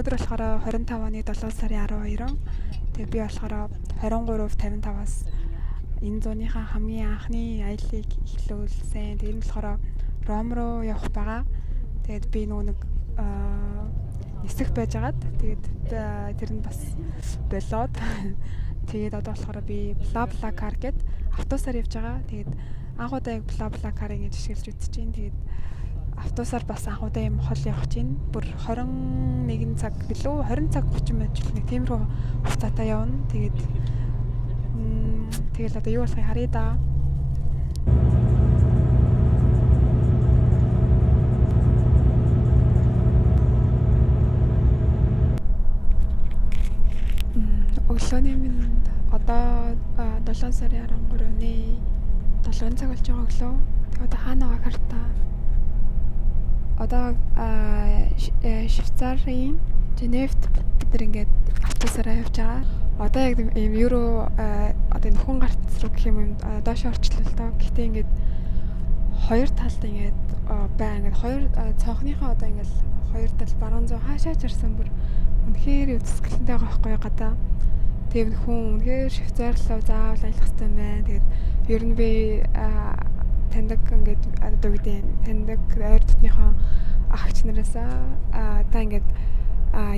өнөөдөр болохоор 25 оны 7 сарын 12. Тэгээ би болохоор 23:55-аас энэ зууныхаа хамгийн анхны аяллыг эхлүүлсэн. Тэр нь болохоор Ром руу явах байгаа. Тэгээд би нэг нисэх байж агаад тэгээд тэр нь бас болоод тэгээд одоо болохоор би BlaBlaCar гээд автобусаар явж байгаа. Тэгээд анх удаа яг BlaBlaCar-ыг ашиглаж үзэж байна. Тэгээд автобусаар бас анх удаа юм хол явах чинь бүр 21 цаг билүү 20 цаг 30 минут ч нэг тиймэрхүү хугацаатай явна. Тэгэл одоо юу болохыг харъя да. Өглөөний минь одоо 7 сарын 13-ны 7 цаг болж байгаа өглөө. Тэгээ одоо хаана байгаа хартаа. Одоо Швейцарын Женевт бид ингээд автобусаараа явж байгаа. Одоо яг ийм евро одоо нөхөн гарц руу гэх юм доош орчлоо л доо. Гэхдээ ингээд хоёр талд ингээд баа ингээд хоёр цонхныхоо одоо ингээд хоёр тал баруун зүүн хаашаа чарсан бүр үнэхээр өвдсгэлэнтэй байгаа байхгүй гадаа. Тэгээд хүн үнэхээр Швейцар руу заавал аялах хэрэгтэй байна. Тэгээд ер нь би таньдаг ингээд одоо үгдээ таньдаг ойр дотныхоо ах эгч нараасаа та ингээд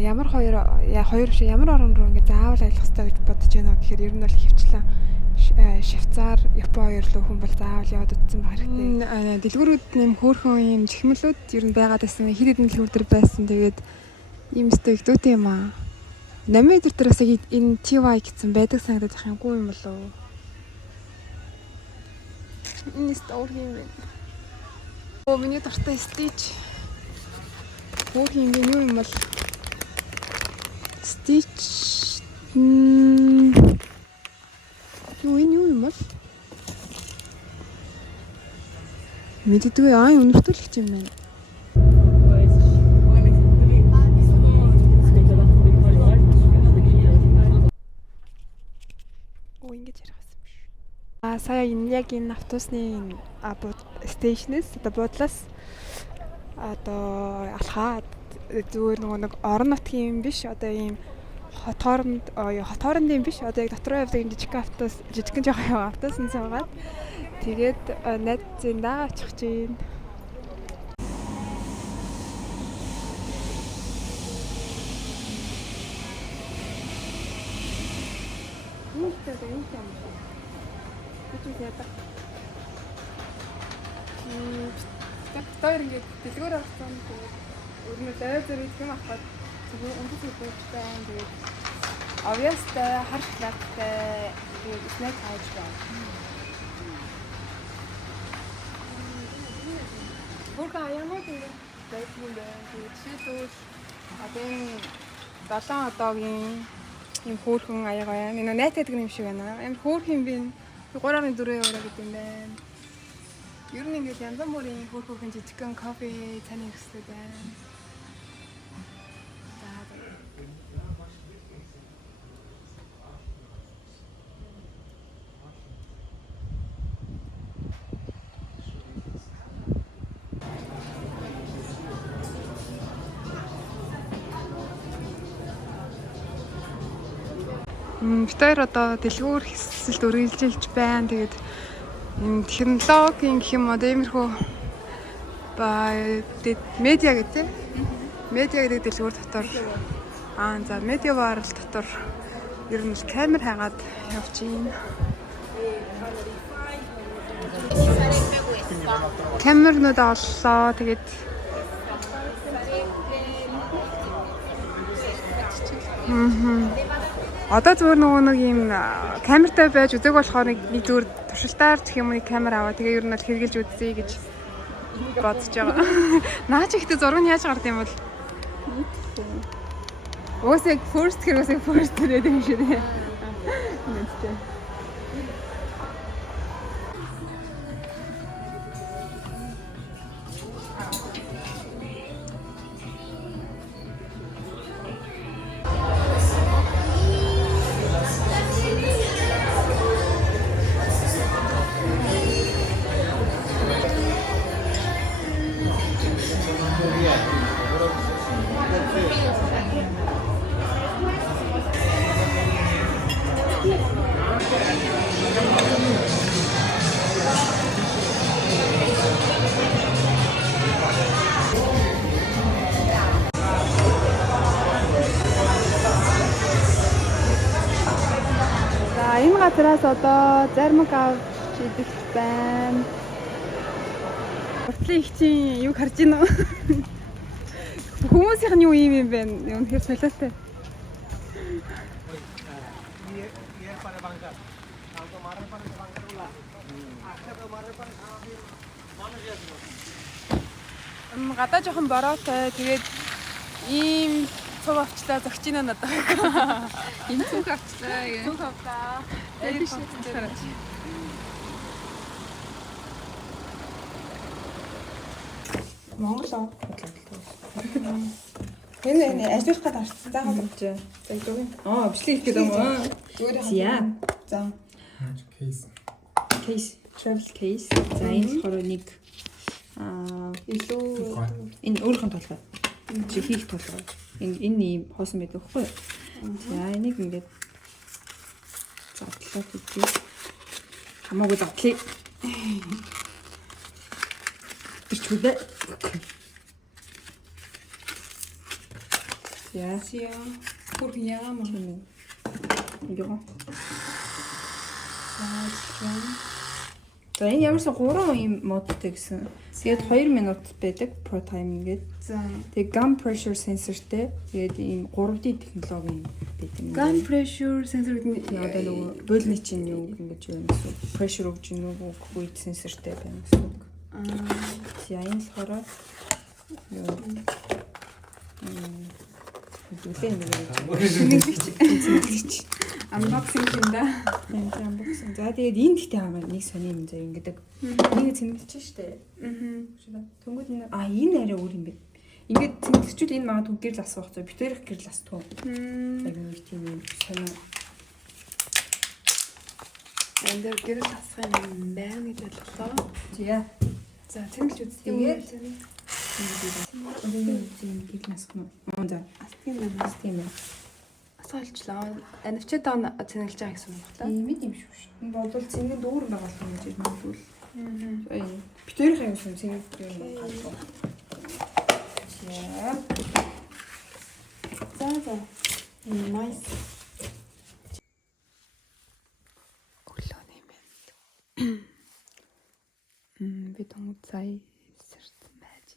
ямар орон руу ингээд заавал аялах хэрэгтэй гэж бодож байна гэхээр ер нь бол хөвчлээ Швейцар, Япон хоёр руу хүн бол заавал яваад утсан байх хэрэгтэй. Дэлгүүрүүд нэм хөөрхөн юм чихмэлүүд ер нь байгаад байсан. Хэд хэдэн дэлгүүр байсан. Тэгээд ийм өстэй ихтэй юм аа. 8 метр дээрээс энэ TY гэсэн байдаг санагдаад их юмгүй юм болов уу? Энэ стор юм бэ. Оо миний дуртай Stitch. Өөр юм юу юм бол Stitch юу юм бол мэддэггүй өнөртүүлэх юм байна. Ингэж ярихсан биш. Сая яг энэ автобусны стейшнээс одоо буудлаас одоо алхаад зүгээр нэг орон нутгийн юм биш одоо ийм хот хоорондын биш одоо яг дотроо явдаг жижиг автобус жижигхэн жоохон автобусны суугаад тэгээд найз зэндаа очих чинь. Тэр ингээд дэлгүүр авсан тэгээд өрнө заяа зэрэг юм авахад зүгээр өндөс өгч байна. Тэгээд obviously харж लागтай тэгээд snack хааж байна. Бурхан ямар гэдэг байсан бэ? Тэгээд одоо 7 одоогийн юм хөөрхөн аяга байна. Энэ найтай гэдэг юм шиг байна. Амар хөөрхөн юм бэ. 3.4 евро гэдэг юм байна. Ер нь ингээд янз бүрийн хөөрхөн жижигхэн кофе цаны хэсэг байна. Битээр одоо дэлгүүр хэсэлд үргэлжилж байна. Тэгээд энэ технологийн гэх юм одоо иймэрхүү медиа гэдэг. Медиа гэдэг дэлгүүр дотор за медиа варл дотор ер нь камер хагаад явж байна. Камернууд оллоо. Тэгээд одоо зүгээр нэг юм камертай байж үзэг болохоор нэг зүгээр туршилтаар гэх юм уу камер аваа. Тэгээ ер нь бол хэрэгжилж үзье гэж бодож байгаа. Наач ихтэй зураг нь яаж гард юм бол? Уусаа first гэдэг юм шиг нэ. Үнэтэй. газраас одоо зармаг авч идэх байна. Уртлын ихчийн юу харж байна уу? Хүмүүсийнх нь юу юм бэ? Үнэхээр солиотой. Гадаа жоохон бороотой. Тэгээд ийм цуг авчлаа зогч ийн надад. Энэ цуг авчлаа. Цуг авлаа. Тэгээд хараач. Монгол аа. Энэ ажлуулах гэдэг харцсан заагаад өгч. За юу вэ? Бичлэг хийх гэдэг юм уу? Зүгээр за. Case, travel case. За энэ болохоор нэг илүү энэ өөрийнх нь толгой. Чи хийх толгой. Энэ ийм хоосон байдаг байхгүй юу? За энийг ингээд задлаа хийе. Хамаагүй задлаа. Бичвэ. Яа. Бүр яам юм. Яа. За энэ ямарсан 3 ийм модтой гэсэн. Тэгээд 2 минут байдаг pro time ингээд. За. Тэгээд gum pressure sensorтэй. Тэгээд ийм 3D технологи байдаг юм. Gum pressure sensor гэдэг нь одоо нөгөө буйлны чинь юу ингэж юм гэсэн. Pressure өгч нөгөө үгүй sensorтэй байна гэсэн. За энэ болохоор Unboxing юм да. Unboxing. За тэгээд энэ гэхдээ хамаа нэг сони юм заа ингэдэг. Нэг цэмгэлж штэ. Тэнгүүд энэ энэ арай өөр юм бэ. Ингээд цэмгэлчүүд энэ магадгүй гэрэл асах зөө. Битэрх гэрэл астуу. Яг нэг тийм юм сони. Эндэр гэрэл асах юм байна гэж бодлоо. Зя. За цэмгэлж үзтээ. Тэгээд гэрэл асах нь. За. Астгийн байна. Асуулчлаа. Навчид дан цэнгэлж байгаа гэсэн үг байна. Тийм юм шүү. Энэ бодвол цэнгийн дүүр байгаа юм гэж бодвол. Битэрх юм шиг цэнгийн юм гадаг. За. Nice. Өглөөний мэнд. Би том цай сэрт байж.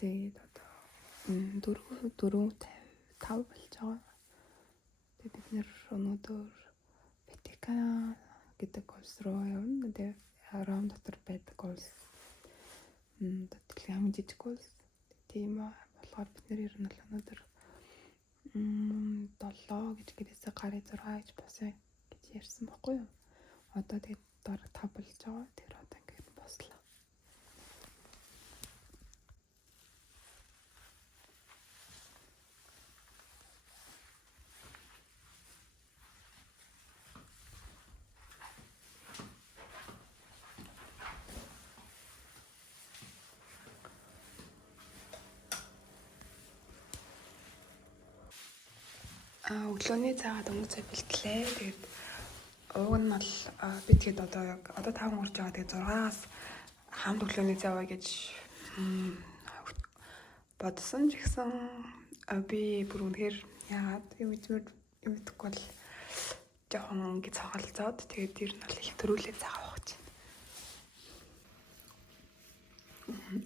Тэгээд одоо 4:55 болж байгаа. Тэгээд бид нэр өнөөдөр Ватикан гэдэг улс руу явна. Тэгээд Ром дотор байдаг улс. Тэтгэл хамгийн жижиг улс. Тийм болохоор бид нэр ер нь өнөөдөр 7 гэж гэрээсээ гарыг 6 гэж босъё гэж ярьсан байхгүй юу? Одоо тэгээд дараа 5 болж байгаа. Тэр одоо ингээд бослоо. Өглөөний цагаад өмнө цай бэлтлээ. Тэгээд ууг нь бол би тэгэд одоо 5 урж байгаа. Тэгээд 6-аас хамт өглөөний цай аваа гэж бодсон ч гэсэн би бүр үнэхээр яагаад юм мэдэхгүй бол жоохон ингэ цагаалцаад тэгээд ер нь бол их төрүүлээ цагаа авах гэж байна.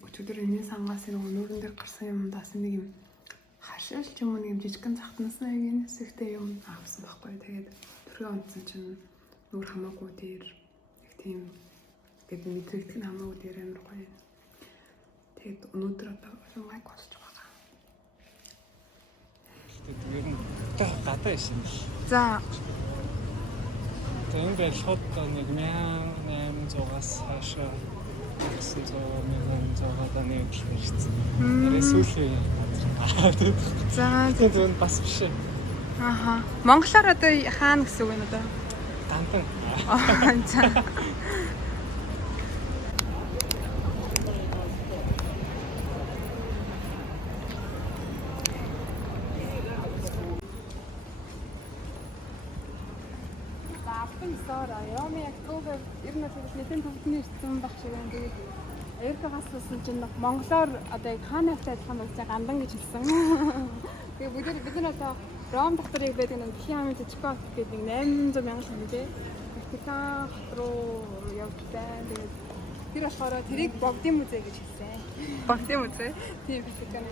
Өчигдөр энэ сангаас нүүрэн дээр гарсан юмдаас нэг юм хашаал ч юм уу нэг юм жижигхэн захтнасаа энэ хэсэгтээ юм авсан байхгүй. Тэгээд төрхөө онцсон чинь нүүр хамаагүй дээр их тийм гэдэг мэдрэгдэх нь хамаагүй дээр амар гоё. Тэгээд өнөөдөр одоо майк болчих байгаа. Тэгээд ер нь гадаа шин. За. Тэгээд болохоор нэг 1800-аас хойш 900-1100-аад нэг л ирсэн. Тэрээ сүүлийн За тэгээд бас биш. Аха. Монголоор одоо хаана гэсэн үг юм одоо? Гандан. За. Сара яами яг төгөө ер нь нэгэн төвдний ирсэн баг шиг байна. Тэгээд Америкаас болсон чинь монголоор одоо яг хаана тавьж адилхан болж гандан гэж хэлсэн. Тэгээд бид нар одоо Ром дотор яг байдаг нэг дэлхийн хамгийн жижиг хот гэдэг нэг 800 мянган хүн тий. Ватикан хот руу явдсан. Тэгээд тэр болохоор тэрийг Богдын музей гэж хэлсэн. Богдын музей? Тийм Ватикан.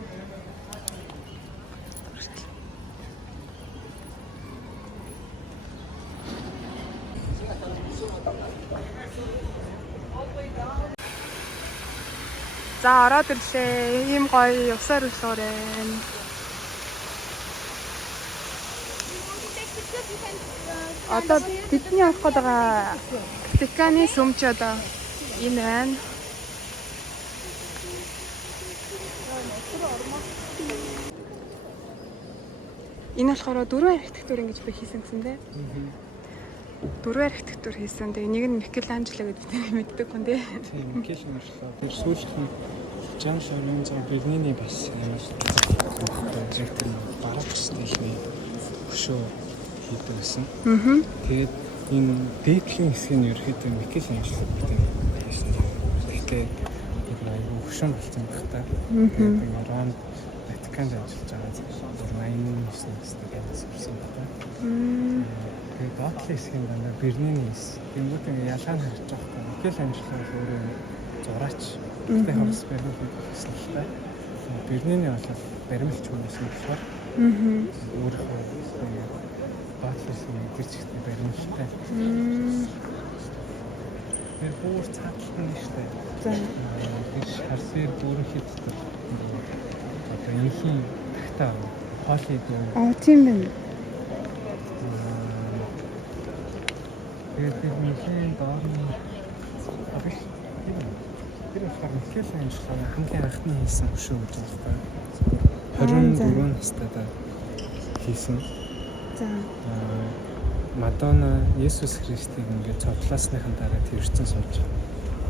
За ороод ирлээ. Ийм гоё усаар үлгээрэн. Одоо бидний авах гээд байгаа Ватиканы сүмч одоо энэ байна. Энэ болохоор 4 архитектур ингэж би хийсэн гэсэн дээ. 4 архитектур хийсэн. Тэгээ нэг нь Микеланжело гэдэг бид мэддэг хүн дээ. Тийм, Микеланжело. Тэр сүүлд нь Жан Лоренцо Бернини бас ямар директор баруун стилийн хөшөө хийдэг байсан. Тэгээд энэ дээдлийн хэсэг нь ерөөхдөө Микеланжело гэдэг байсан. Гэхдээ айгүй хөшөө болсон байх та. Тэгээд Ром Ватиканд ажиллаж байгаа 89 настай байсан байна. Тэгээд доотлын хэсгийн дандаа Бернини хэсэг. Тэнгүүтээ ялгаан харж байгаа юм. Микеланжело өөрөө зураач. Тэгтээ хагас баримт хийсэн л та. Бернини бол баримтч хүн байсан болохоор өөрөө доотлын хэсгийн тэр чигтээ баримттай. Тэр бүр цаатлах нь шүү дээ. За. Тэр харсээр бүрэн хитдэг. Одоо энхийн тагтаа хоолыг дөө. Тийм байна. Тэгээд нэлийн доор нь авах тэр болохоор Микеланжело хамгийн анхны хийсэн хөшөө гэж байна. 24 настайдаа хийсэн. За. Мадонна Есүс Христийг ингээд цоглаасныхан дараа тэрчэн сууж.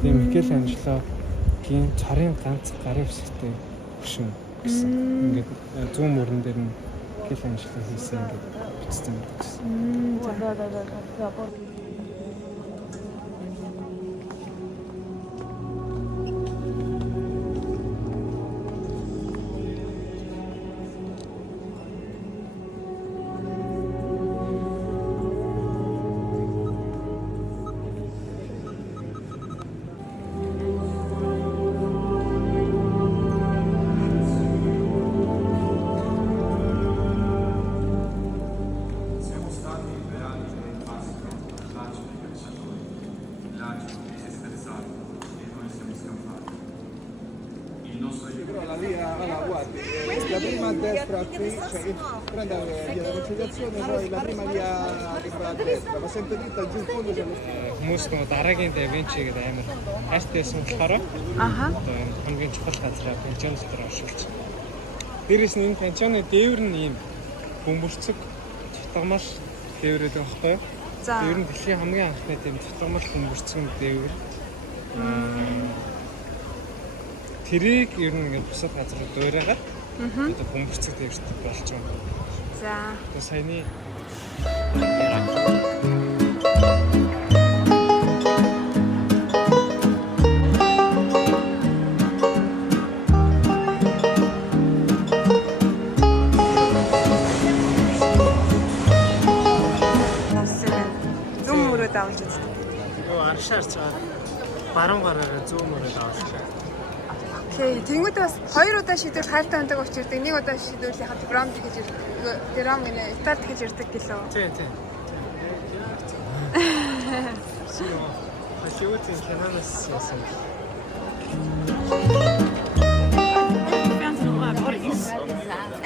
Тэгээд Микеланжелогийн царын ганц гарын хэсэгтэй хөшөө гэсэн. Ингээд зүүн мөрөн дээр нь Микеланжело хийсэн ингээд бичсэн байдаг гэсэн. La prima a destra qui, cioè, prenda via la conciliazione, poi la prima via che va a destra, ma sempre dritta giù in fondo c'è lo spazio. Хүмүүс нөгөө дараагийн Давинчи гэдэг амар хайртайсан болохоор одоо энэ хамгийн чухал газраа пенсион дотор оршуулж. Дээрээс нь энэ пенсионы дээвэр нь ийм бөмбөрцөг цутгамал дээврээд байгаа байхгүй юу? Дээвэр нь дэлхийн хамгийн анхны тийм цутгамал бөмбөрцөг дээвэр. Тэрийг ер нь ингээд бусад газрууд дуурайгаад одоо бөмбөрцөг дээвэрт болж байгаа. За. Одоо саяны давж үзтээ. Юу аршаарч байгаа. Баруун гараараа зүүн мөрөд авчихлаа. Окей, тэнгууд бас 2 удаа шийдвэл хайртай ондог учирдаг. 1 удаа шийдвэл яхад Ром гэж ирдэг. Ром гэнэ Италид гэж ирдэг гэлөө. Тийм. Сино. Хашиуутын ханаас яасан.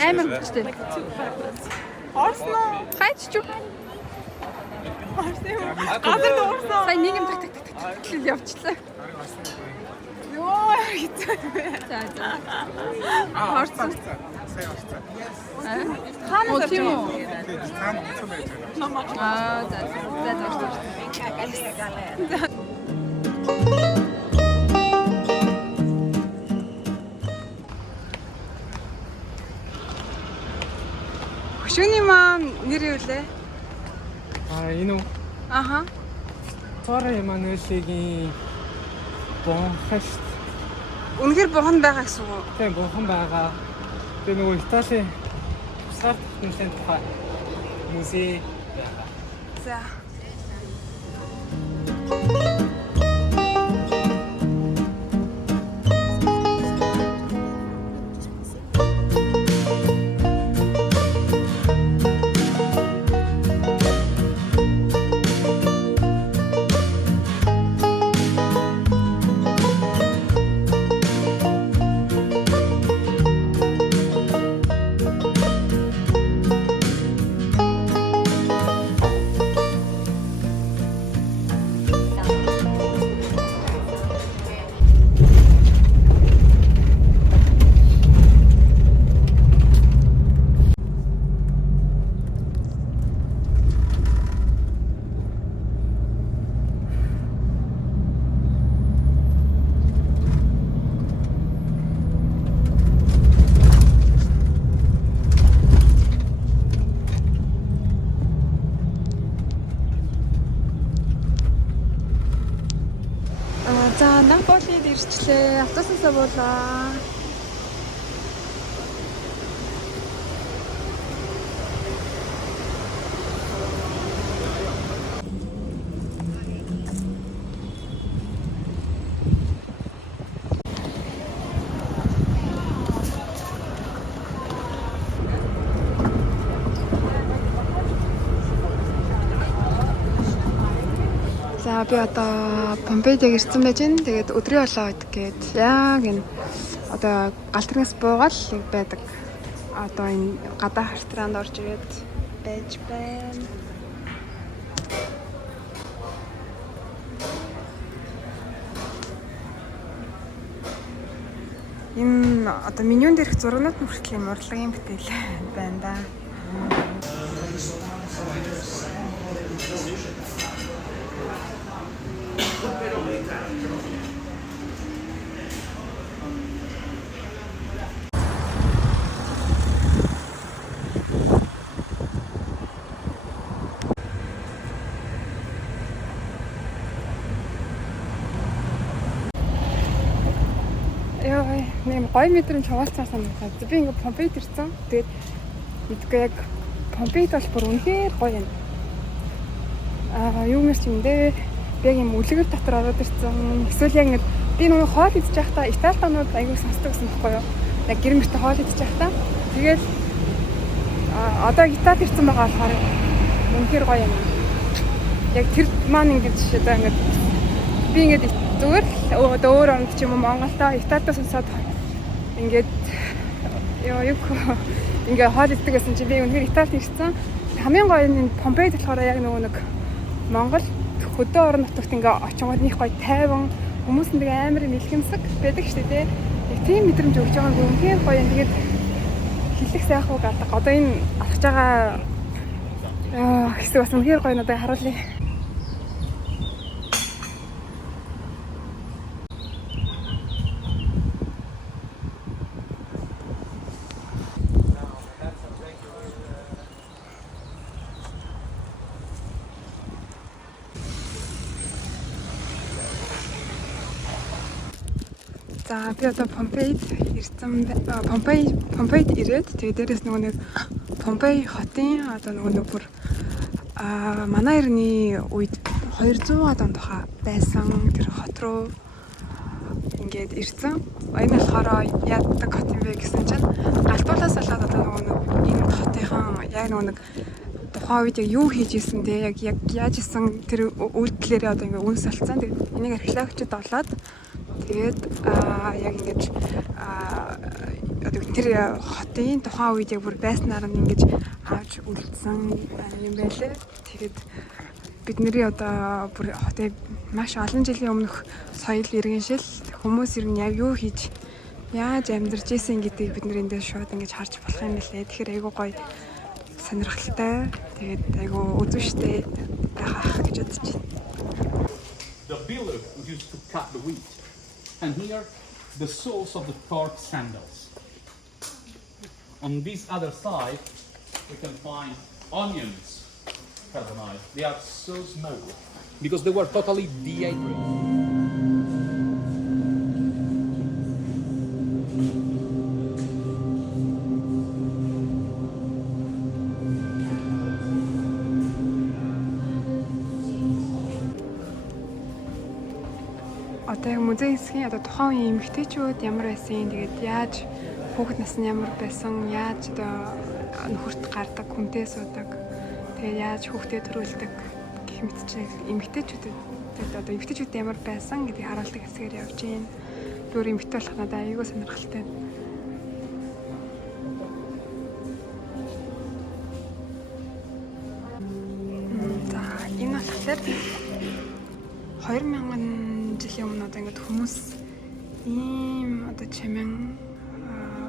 Амар хүчтэй. Орсноо хайч чуп. Газар дуурсан. Сая нэг юм так явчихлаа. Йоо хэцүү. За. Орсон. Сая орсон. Хаана тийм үү? Таана орсон байж байна. За. Хөшөөний маань нэр юу лээ? Энэ үү? Аха. Тора Эммануэлийн бонхаш. Үнэхээр бохон байгаа гэсэн үү? Тийм, бохон байгаа. Тэгээ нөгөө Италийн хязгаарлалт нэмсэн тухай музей байгаа. За. За Наполид ирчлээ. Автобусаа буулаа. За би одоо Помпейд ирсэн байж байна. Тэгээд өдрийн болоо байдаг гээд яг энэ одоо галтрнаас буугаад л байдаг. Одоо энэ гадаа ресторанд орж ирээд байж байна. Энэ одоо менюн дээрх зурагнууд хүртэл юм урлагийн бүтээл байна да. Яа, нэг гоё мэдрэмж хуваалцсан санагдаад. Би ингээ Помпейд ирсэн. Тэгээд мэдгүй яг Помпейд бол бүр үнэхээр гоё юм. Юу нэрч юм дээ. Би яг юм үлгэр дотор ороод ирсэн. Эсвэл яг ингээ би нөгөө хоол идэж байхдаа Итали таанууд аягүй сонсдог гэсэн байхгүй юу? Яг гэр мөртөө хоол идэж байхдаа. Тэгээд одоо Итали ирсэн байгаа болохоор үнэхээр гоё юм. Яг тэр маань ингэж одоо ингээ би ингээ зүгээр л өөр онд ч юм уу Монголдо Италид сонсоод ингээд юу ингээ хоол иддэг гэсэн чи би үнэхээр Италид ирсэн. Хамгийн гоё нь Помпейд болохоор яг нөгөө нэг Монгол хөдөө орон нутагт ингээ очингод них гоё тайван хүмүүс нэг амар нэлгэмсэг байдаг шүү дээ. Яг тийм мэдрэмж өгч байгаа нь үнэхээр гоё юм. Тэгээд хэлэх сайхан үг алга. Одоо энэ алхаж байгаа хэсэг бас үнэхээр гоё надад харуулъя. За би одоо Помпейд ирсэн. Помпейд ирээд тэгээ дээрээс нөгөө нэг Помпей хотын одоо нөгөө нэг бүр манай эртний үед 200-аад онд байсан тэр хот руу ингээд ирсэн. Энэ болохоор яадаг хот юм бэ гэсэн чинь галтуулаас болоод одоо нөгөө нэг энэ хотынхан яг нөгөө нэг тухайн үед яг юу хийж исэн те яг яаж исэн тэр үйлдэлээрээ одоо ингээд үнс олцсон. Тэгээд энийг археологчид олоод тэгээд яг ингэж одоо тэр хотын тухайн үед яг бүр байснаар нь ингэж авч үлдсэн юм байлээ. Тэгээд бидний одоо бүр хотын маш олон жилийн өмнөх соёл иргэншил хүмүүс ер нь яг юу хийж яаж амьдарч исэн гэдгийг бид нэрэндээ шууд ингэж харж болох юм байлээ. Тэгэхээр айгуу гоё сонирхолтой. Тэгээд айгуу үзүүштэй байгаах гэж бодож байна. The builder used to cut the wheat. And here, the soles of the torque sandals. On this other side, we can find onions carbonized. They are so small because they were totally dehydrated. одоо яг музей хэсгийн одоо тухайн үеийн эмэгтэйчүүд ямар байсан, тэгээд яаж хүүхэд насны ямар байсан, яаж одоо нөхөрт гардаг, хүнтэй суудаг, тэгээд яаж хүүхдээ төрүүлдэг гэх мэтчил эмэгтэйчүүдэд одоо эмэгтэйчүүд ямар байсан гэдгийг харуулдаг хэсгээр явж байна. Би өөр эмэгтэй болох надад аюулгүй сонирхолтой. За энэ болохоор 2000 жилийн өмнө одоо ингээд хүмүүс ийм одоо чамин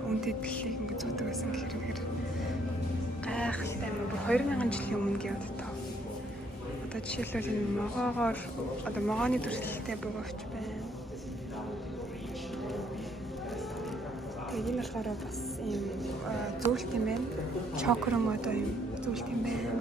үнэтэй дэлхийг ингээд зүүдэг байсан гэхээр гайхалтай юм. 2000 жилийн өмнө гэвд тоо. Одоо жишээлбэл энэ могоогоор одоо могооны төрөлтэй бөгөөч байна. Тэгээд энэ болохоор бас ийм зөвлөлт юм байна. Чокрон одоо ийм зөвлөлт юм байна.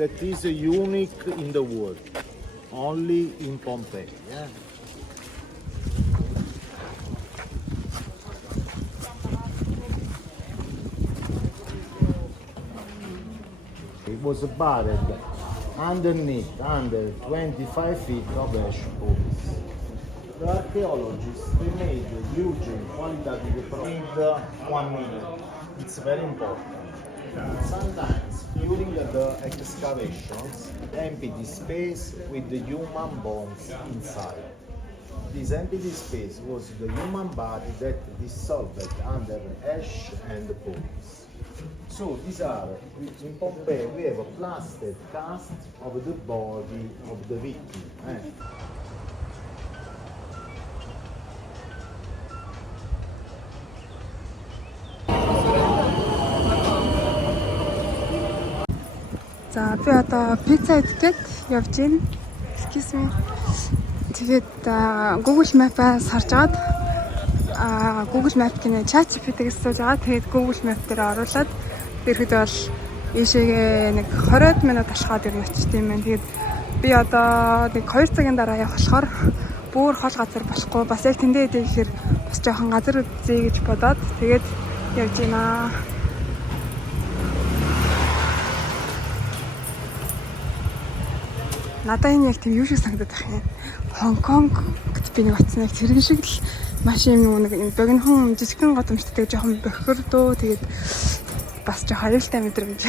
That is unique in the world, only in Pompeii. Yeah. It was buried underneath, under 25 feet of ash pools. The archaeologists made huge qualitative progress in 1 minute. It's very important. Sometimes during the excavations, empty space with the human bones inside. This empty space was the human body that dissolved under ash and bones. So these are, in Pompeii, we have a plastered cast of the body of the victim. За би одоо пицца идэх явж байна. Excuse me. Тэгээд Google Map-аас харж агаад Google Map гэнэ ChatGPT-гээс сууж байгаа. Тэгээд Google Map дээр оруулаад ирэхэд бол ийшээгээ нэг 20 минут алхаад ирнэ очт юм байна. Тэгээд би одоо нэг 2 цагийн дараа явах болохоор бүр хол газар болохгүй. Бас яг тэндээ идэх гэхээр бас жоохон газар үзье гэж бодоод тэгээд явж байна. Надаа энэ яг тийм юу шиг санагдаад байна. Хонконг гэд би нэг утсан яг тэрэн шиг л маш юм нэг богинохон жижигхэн годомжтой жоохон бохирдоо тэгээд бас жоохон аюултай мэдрэмж.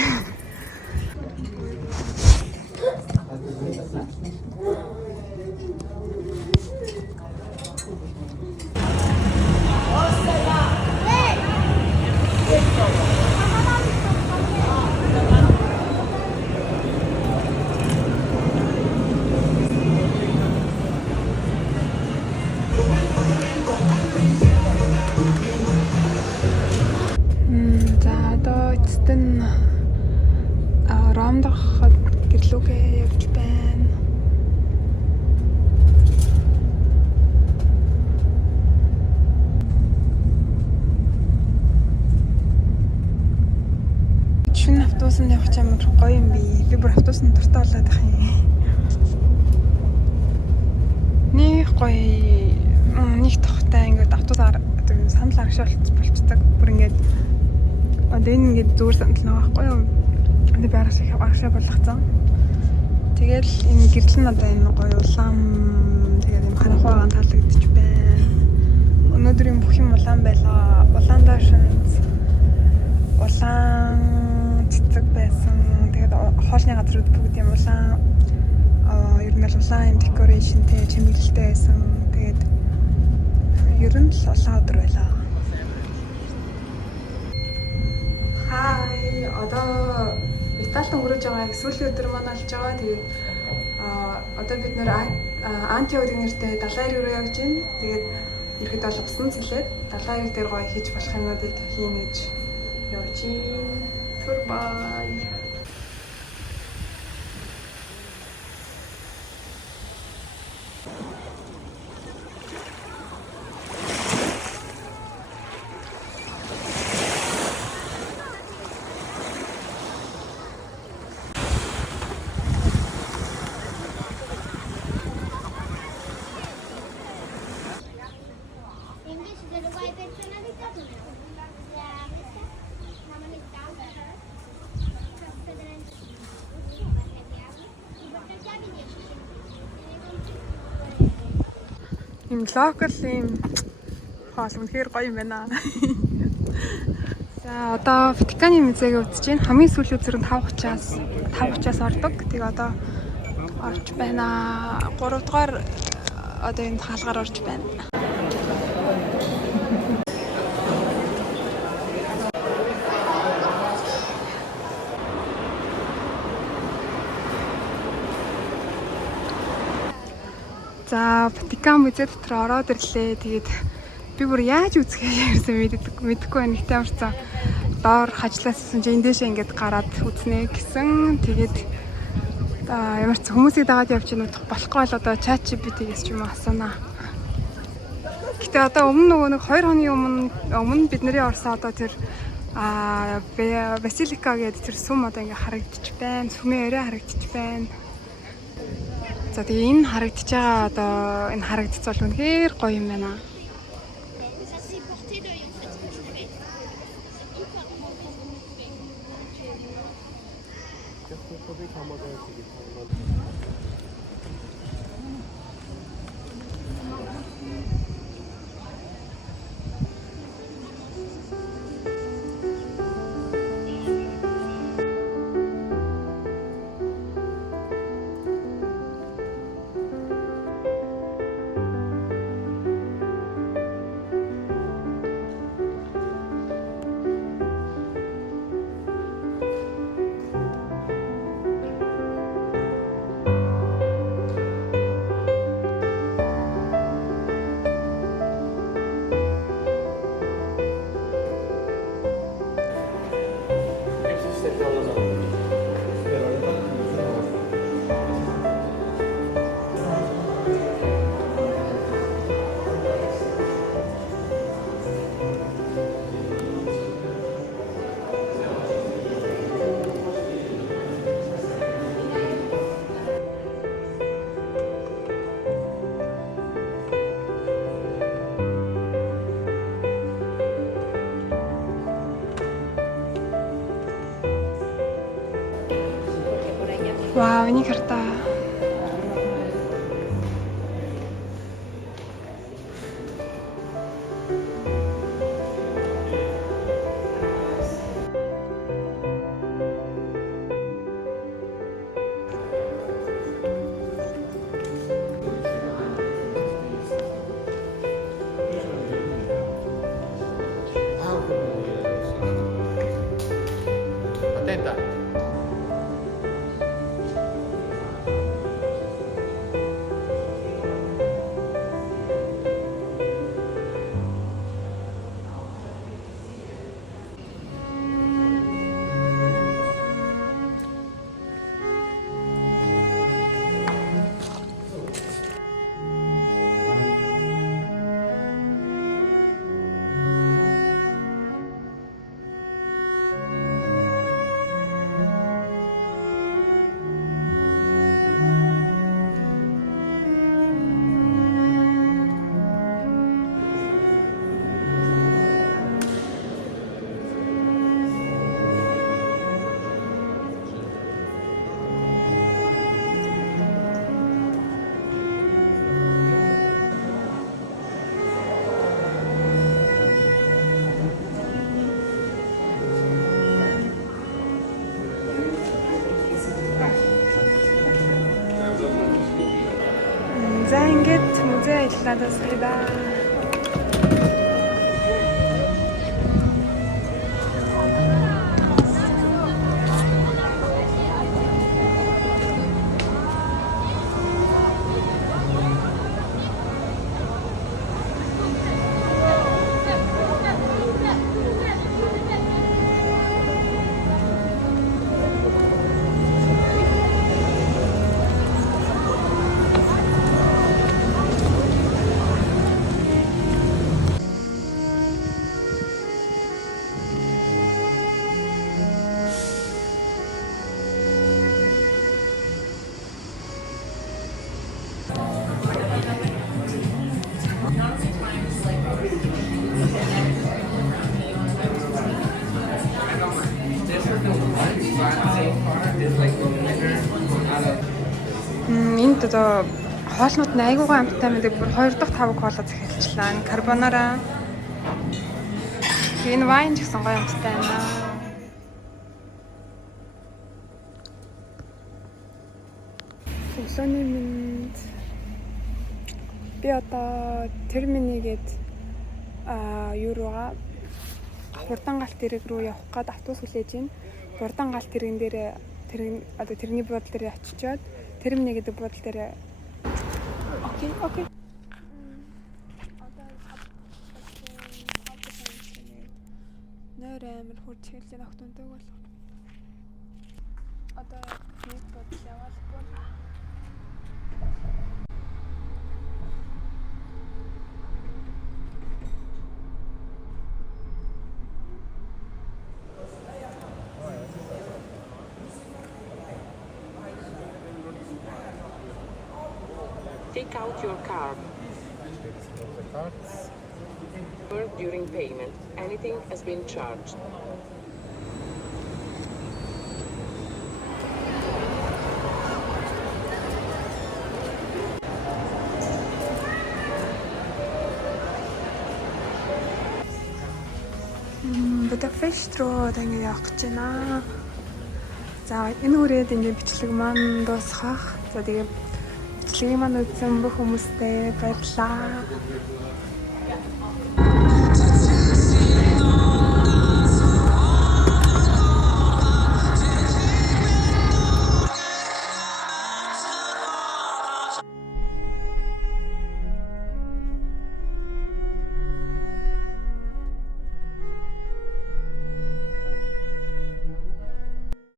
Ромдох гэрлүүгээ явж байна. Шинэ автобусанд явах ч амар гоё юм би. Би бүр автобусанд дуртай болоод байх юм. Нэг гоё нэг тогтой ингээд автобусаар санал агшаалт болцдог. Бүр ингээд одоо энэ ингээд зүгээр санал нэг байхгүй юу? Би агшаа болгоцсон. Тэгэл энэ гэрэл нь одоо энэ гоё улаан тэгээд юм харанхуйгаан таалагдчих байна. Өнөөдрийн бүх юм улаан байлаа. Улаан даашинз улаан цэцэг байсан. Тэгээд хоолны газрууд бүгд юм улаан ер нь улаан юм декорэйшнтэй чимэглэлтэй байсан. Тэгээд ер нь л улаан өдөр байлаа. Хай одоо Италид өнгөрөөж байгаа их сүүлийн өдөр маань болж байгаа. Тэгээд Одоо бид нэр Антио гэдэг нэртэй далайн эрэг рүү явж байна. Тэгээд ерхэд бол усан цэлээд далайн эрэг дээр гоё хийж болох юмнуудыг хийнэ гэж явж байна. Турбай. Invece delle vuoi personalizzate o no? La questa? La manettata? Им локал им хоол үнэхээр гоё юм байна. За одоо Ватиканы музейг үзэж байна. Хамгийн сүүлийн үзэр нь 5:30-аас ордог. Тэгээ одоо орж байна. 3 дугаар одоо энэ хаалгаар орж байна. За Ватикан музей дотор ороод ирлээ. Тэгээд би бүр яаж үзэхээ мэдэхгүй байна. Гэтэ амарцсан доор хажлаасан чинь эндээшээ ингээд гараад үзнэ гэсэн. Тэгээд ямарч хүмүүсийг дагаад явж ийн удах болохгүй бол одоо ChatGPT-гээс ч юм уу асуунаа. Гэтэ одоо өмнө нэг 2 хоногийн өмнө бид нарын орсон одоо тэр Басилика гэдэг тэр сүм одоо ингээ харагдчих байна. Сүмээ өрөө харагдчих байна. За тэгээ энэ харагдаж байгаа одоо энэ харагдц бол үнэхээр гоё юм байна. Вау, энийг хартаа. Attenta. За ингээд музей аяллаа дуусгая. Тэгээд одоо хоолнууд нь айгуугаа амттай мэдээ бүр 2 дахь 5 кола захиалчлаа. Карбонара. Энэ вайн ч гэсэн гоё амттай байна. Өглөөний минь би одоо терминигээд юу руугаа хурдан галт тэрэг рүү явах гээд автобус хүлээж байна. Хурдан галт тэрэгэн дээр одоо тэрний буудлын дээр очичоод термини гэдэг буудлын дээр окей. Нөр амир хурд чиглэлийн огт өндөг бол. Одоо нэг бодол яваад бол. Take out your card. During payment, anything has been charged. Budapest руу ингэ явах гэж байна. За энэ үрээд ингэ бичлэг маань дуусгах. За тэгээ бичлэгийг маань үзсэн бүх хүмүүстээ баярлалаа.